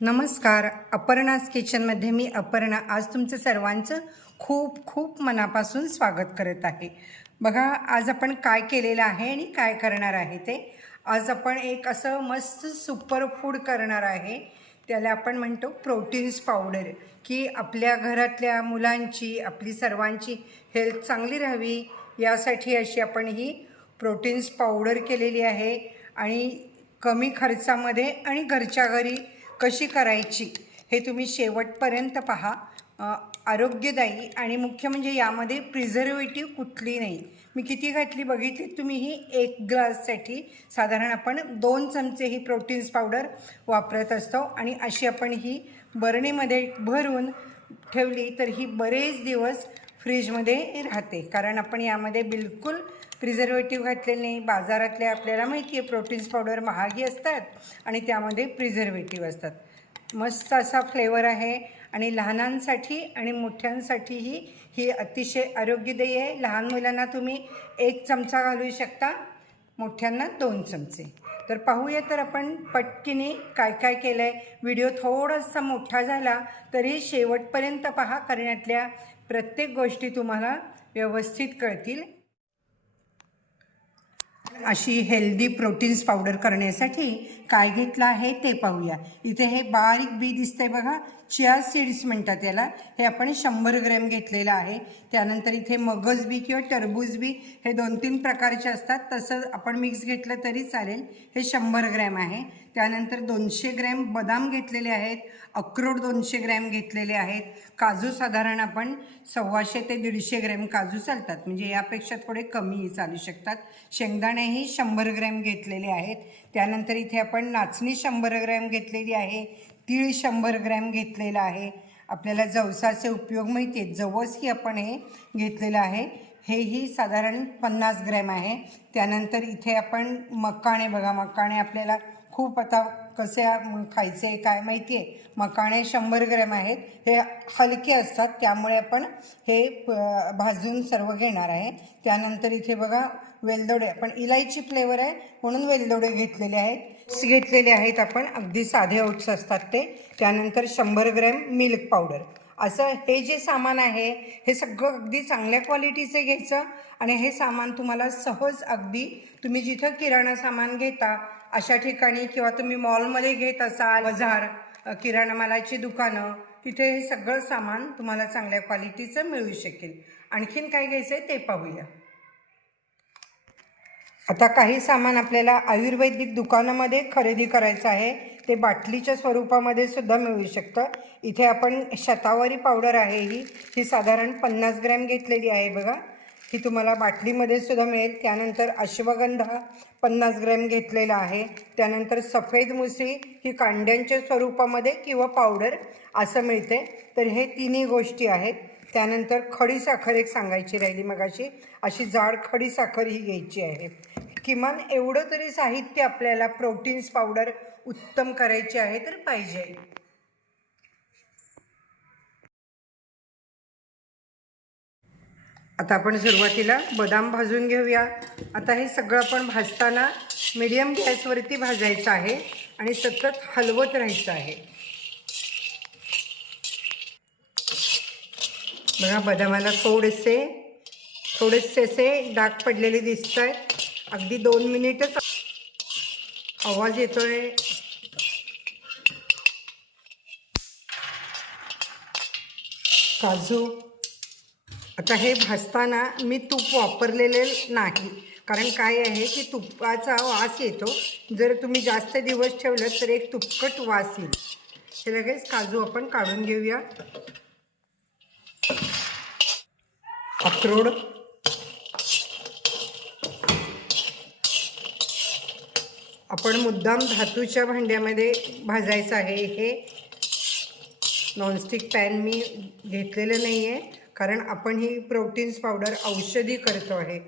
नमस्कार. अपर्णाज किचनमध्ये मी अपर्णा आज तुमचं सर्वांचं खूप खूप मनापासून स्वागत करत आहे. बघा आज आपण काय केलेलं आहे आणि काय करणार आहे ते. आज आपण एक असं मस्त सुपर फूड करणार आहे. त्याला आपण म्हणतो प्रोटीन्स पावडर, की आपल्या घरातल्या मुलांची आपली सर्वांची हेल्थ चांगली राहावी यासाठी अशी आपण ही प्रोटीन्स पावडर केलेली आहे. आणि कमी खर्चामध्ये आणि घरच्या घरी कशी करायची हे तुम्ही शेवटपर्यंत पहा. आरोग्यदायी आणि मुख्य म्हणजे यामध्ये प्रिझर्वेटिव्ह कुठली नाही. मी किती घातली बघितली तुम्ही. ही 1 ग्लाससाठी साधारण आपण 2 चमचे ही प्रोटीन्स पावडर वापरत असतो. आणि अशी आपण ही बरणीमध्ये भरून ठेवली तर ही बरेच दिवस फ्रीजमध्ये राहते, कारण आपण यामध्ये बिलकुल प्रिझर्वेटिव्ह घातलेले नाही. बाजारातल्या आपल्याला माहिती आहे प्रोटीन्स पावडर महागी असतात आणि त्यामध्ये प्रिझर्वेटिव्ह असतात. मस्त असा फ्लेवर आहे आणि लहानांसाठी आणि मोठ्यांसाठीही ही अतिशय आरोग्यदायी आहे. लहान मुलांना तुम्ही 1 चमचा घालू शकता, मोठ्यांना 2 चमचे. तर पाहूया तर आपण पटकीने काय काय केलं आहे. व्हिडिओ थोडासा मोठा झाला तरी शेवटपर्यंत पहा, कारण यातल्या प्रत्येक गोष्टी तुम्हाला व्यवस्थित कळतील. अशी हेल्दी प्रोटीन्स पावडर करण्यासाठी काय घेतलं आहे ते पाहूया. इथे हे बारीक बी दिसतंय बघा, चिया सीड्स म्हणतात याला. हे आपण 100 ग्रॅम घेतलेलं आहे. त्यानंतर इथे मगज बी किंवा टरबूज बी हे 2-3 प्रकारचे असतात, तसं आपण मिक्स घेतलं तरी चालेल. हे 100 ग्रॅम आहे. त्यानंतर 200 ग्रॅम बदाम घेतलेले आहेत. अक्रोड 200 ग्रॅम घेतलेले आहेत. काजू साधारण आपण 125 ते 150 ग्रॅम काजू चालतात, म्हणजे यापेक्षा थोडे कमी चालू शकतात. शेंगदाणेही 100 ग्रॅम घेतलेले आहेत. त्यानंतर इथे आपण नाचणी 100 ग्रॅम घेतलेली आहे. तीळ 100 ग्रॅम घेतलेला आहे. आपल्याला जवसाचे उपयोग माहिती आहेत, जवसही आपण हे घेतलेलं आहे. हेही साधारण 50 ग्रॅम आहे. त्यानंतर इथे आपण मकाणे बघा, मकाणे आपल्याला खूप आता कसे खायचे काय माहिती आहे. मकाणे 100 ग्रॅम आहेत. हे हलके असतात त्यामुळे आपण हे भाजून सर्व घेणार आहे. त्यानंतर इथे बघा वेलदोडे, आपण इलायची फ्लेवर आहे म्हणून वेलदोडे घेतलेले आहेत. घेतलेले आहेत आपण, अगदी साधे ओट्स असतात ते. त्यानंतर 100 ग्रॅम मिल्क पावडर. असं हे जे सामान आहे हे सगळं अगदी चांगल्या क्वालिटीचे घ्यायचं. आणि हे सामान तुम्हाला सहज अगदी तुम्ही जिथं किराणा सामान घेता अशा ठिकाणी किंवा तुम्ही मॉलमध्ये घेत असाल, बाजार किराणा मालाची दुकानं, तिथे हे सगळं सामान तुम्हाला चांगल्या क्वालिटीचं मिळू शकेल. आणखीन काय घ्यायचं आहे ते पाहूया. आता काही सामान आपल्याला आयुर्वेदिक दुकानामध्ये खरेदी करायचं आहे. ते बाटलीच्या स्वरूपामध्ये सुद्धा मिळू शकतं. इथे आपण शतावरी पावडर आहे, ही साधारण 50 ग्रॅम घेतलेली आहे बघा. ही तुम्हाला बाटलीमध्ये सुद्धा मिळेल. त्यानंतर अश्वगंधा 50 ग्रॅम घेतलेला आहे. त्यानंतर सफेद मुसळी ही कांड्यांच्या स्वरूपामध्ये किंवा पावडर असं मिळते. तर हे तिन्ही गोष्टी आहेत. त्यानंतर खडीसाखर एक सांगायची राहिली मगाशी, अशी जाड खडीसाखर ही घ्यायची आहे. किमान एवढं तरी साहित्य आपल्याला प्रोटीन्स पावडर उत्तम करायची आहे तर पाहिजे. आता आपण सुरुवातीला बदाम भाजून घेऊया. आता हे सगळं आपण भाजताना मीडियम गॅसवरती भाजायचं आहे आणि सतत हलवत राहायचं आहे. बघा बदामाला थोडेसे असे डाग पडलेले दिसत आहेत. अगदी 2 मिनिटच आवाज येतोय. काजू, आता हे भाजताना मी तूप वापरलेले नाही, कारण काय आहे की तुपाचा वास येतो. जर तुम्ही जास्त दिवस ठेवलं तर एक तुपकट वास येईल. हे लगेच काजू आपण काढून घेऊया. अक्रोड, आपण मुद्दाम धातूच्या भांड्यामध्ये भाजायचं आहे. हे नॉनस्टिक पॅन मी घेतलेलं नाही आहे, कारण आपण ही प्रोटीन्स पावडर औषधी करतो आहे.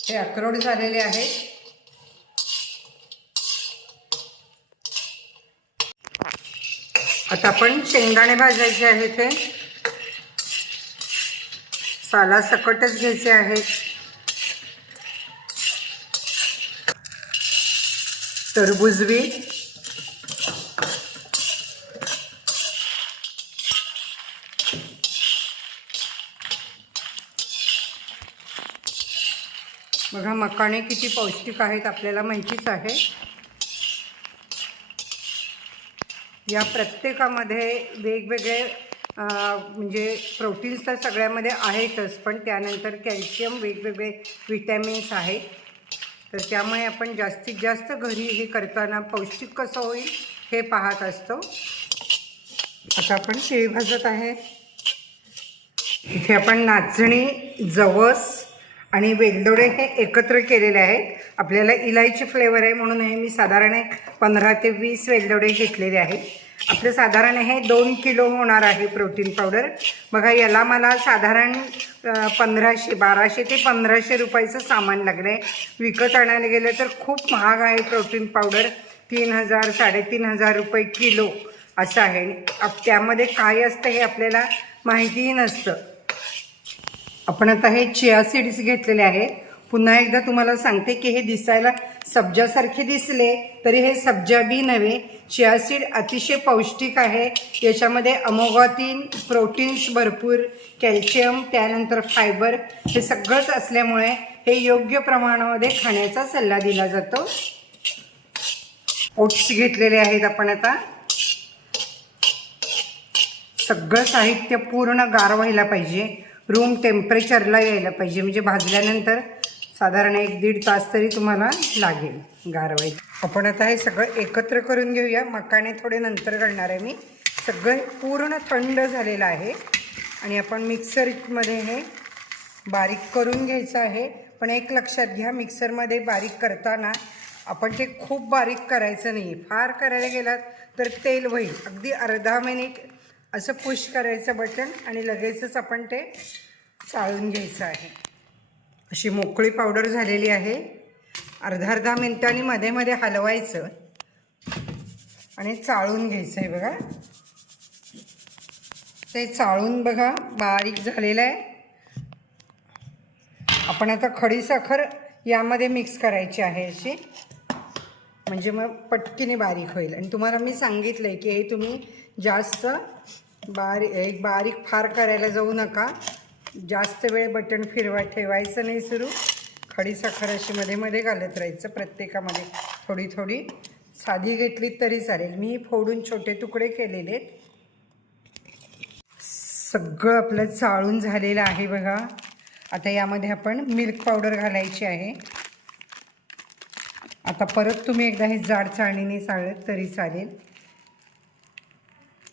हे अक्रोड झालेले आहेत. आता आपण शेंगदाणे भाजायचे आहेत. हे सालासकटच घ्यायचे आहेत. टरबूज बी, बघा मकाणे किती पौष्टिक आहेत आपल्याला माहितीच आहे. या प्रत्येकामध्ये वेगवेगळे म्हणजे प्रोटीन्स तर सगळ्यामध्ये आहेतच, पण त्यानंतर कॅल्शियम, वेगवेगळे विटॅमिन्स आहेत. तर त्यामुळे आपण जास्तीत जास्त घरी हे करताना पौष्टिक कसं होईल हे पाहत असतो. आता आपण केळी भाजत आहे. इथे आपण नाचणी, जवस आणि वेलदोडे हे एकत्र केलेले आहेत. आपल्याला इलायची फ्लेवर आहे म्हणून हे मी साधारण 15 ते 20 वेलदोडे घेतलेले आहेत. आपलं साधारण हे 2 किलो होणार आहे प्रोटीन पावडर. बघा याला मला साधारण 1200 ते 1500 रुपयाचं सामान लागलं आहे. विकत आणायला गेलं तर खूप महाग आहे प्रोटीन पावडर. 3000 3500 रुपये किलो असं आहे. त्यामध्ये काय असतं हे आपल्याला माहितीही नसतं. आपण आता हे चिया सीड्स घेतलेले आहेत. पुन्हा एकदा तुम्हाला सांगते की हे दिसायला सब्जासारखे दिसले तरी हे सब्जा बी नव्हे, चिया सीड अतिशय पौष्टिक आहे. याच्यामध्ये ओमेगा 3 प्रोटीन्स भरपूर, कॅल्शियम, त्यानंतर फायबर हे सगळंच असल्यामुळे हे योग्य प्रमाणामध्ये खाण्याचा सल्ला दिला जातो. ओट्स घेतलेले आहेत आपण. आता सगळं साहित्य पूर्ण गार व्हायला पाहिजे, रूम टेम्परेचरला यायला पाहिजे, म्हणजे भाजल्यानंतर साधारण 1-1.5 तास तरी तुम्हाला लागेल गार व्हायला. आपण आता हे सगळं एकत्र करून घेऊया. मकाणे थोडे नंतर घालणार आहे मी. सगळं पूर्ण थंड झालेलं आहे आणि आपण मिक्सरमध्ये हे बारीक करून घ्यायचं आहे. पण एक लक्षात घ्या, मिक्सरमध्ये बारीक करताना आपण ते खूप बारीक करायचं नाही. फार करायला गेलात तर तेल होईल. अगदी अर्धा मिनिट असं पुश करायचं बटन आणि लगेचच आपण ते चाळून घ्यायचं आहे. अशी मोकळी पावडर झालेली आहे. अर्धा मिनिटांनी मध्ये मध्ये हलवायचं आणि चाळून घ्यायचं आहे. बघा ते चाळून बघा बारीक झालेलं आहे. आपण आता खडीसाखर यामध्ये मिक्स करायची आहे अशी, म्हणजे मग पटकीने बारीक होईल. आणि तुम्हाला मी सांगितलं आहे की हे तुम्ही जास्त बारीक फार करायला जाऊ नका. जास्त वेळ बटन ठेवायचं नाही सुरू. खडीसाखर अशी मध्ये मध्ये घालत राहायचं. प्रत्येकामध्ये थोडी थोडी साधी घेतली तरी चालेल. मी फोडून छोटे तुकडे केलेले. सगळं आपलं चाळून झालेलं आहे बघा. आता यामध्ये आपण मिल्क पावडर घालायची आहे. आता परत तुम्ही एकदा हे जाड चाळणीने चाळलं तरी चालेल.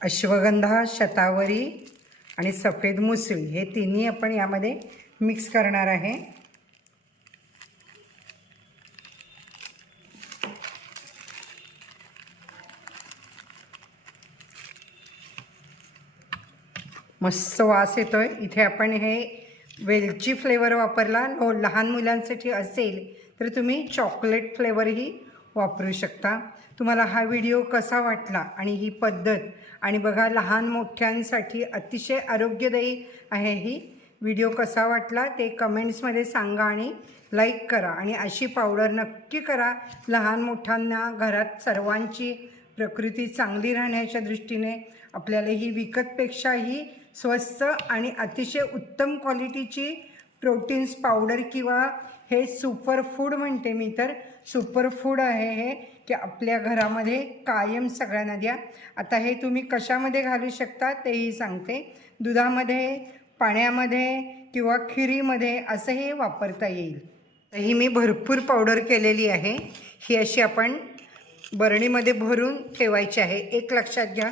अश्वगंधा, शतावरी आणि सफेद मुसळी हे तिन्ही आपण यामध्ये मिक्स करणार आहे. मस्त वास येतोय. इथे आपण हे वेलची फ्लेवर वापरला. लहान मुलांसाठी असेल तर तुम्ही चॉकलेट फ्लेवरही वापरू शकता. तुम्हाला हा व्हिडिओ कसा वाटला आणि ही पद्धत, आणि बघा लहान मोठ्यांसाठी अतिशय आरोग्यदायी आहे ही. व्हिडिओ कसा वाटला ते कमेंट्समध्ये सांगा आणि लाईक करा. आणि अशी पावडर नक्की करा. लहान मोठ्यांना घरात सर्वांची प्रकृती चांगली राहण्याच्या दृष्टीने आपल्याला ही विकतपेक्षाही स्वस्त आणि अतिशय उत्तम क्वालिटीची प्रोटीन्स पावडर, किंवा हे सुपर फूड म्हणते मी, तर सुपर फूड आहे हे, की आपल्या घरामध्ये कायम सगळ्यांना द्या. आता हे तुम्ही कशामध्ये घालू शकता तेही सांगते. दुधामध्ये, पाण्यामध्ये किंवा खिरीमध्ये असंही वापरता येईल. ही मी भरपूर पावडर केलेली आहे. ही अशी आपण बरणीमध्ये भरून ठेवायची आहे. एक लक्षात घ्या,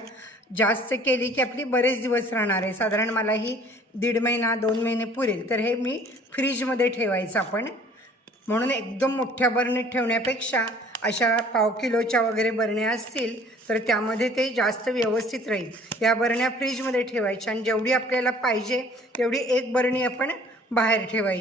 जास्त केली की आपली बरेच दिवस राहणार आहे. साधारण मला ही 1.5 महिना 2 महिने पुरेल. तर हे मी फ्रीजमध्ये ठेवायचं आपण. म्हणून एकदम मोठ्या बरणीत ठेवण्यापेक्षा अशा पाव किलोच्या वगैरे बरण्या असतील तर त्यामध्ये ते जास्त व्यवस्थित राहील. या बरण्या फ्रीजमध्ये ठेवायच्या आणि जेवढी आपल्याला पाहिजे तेवढी एक बरणी आपण बाहेर ठेवायची.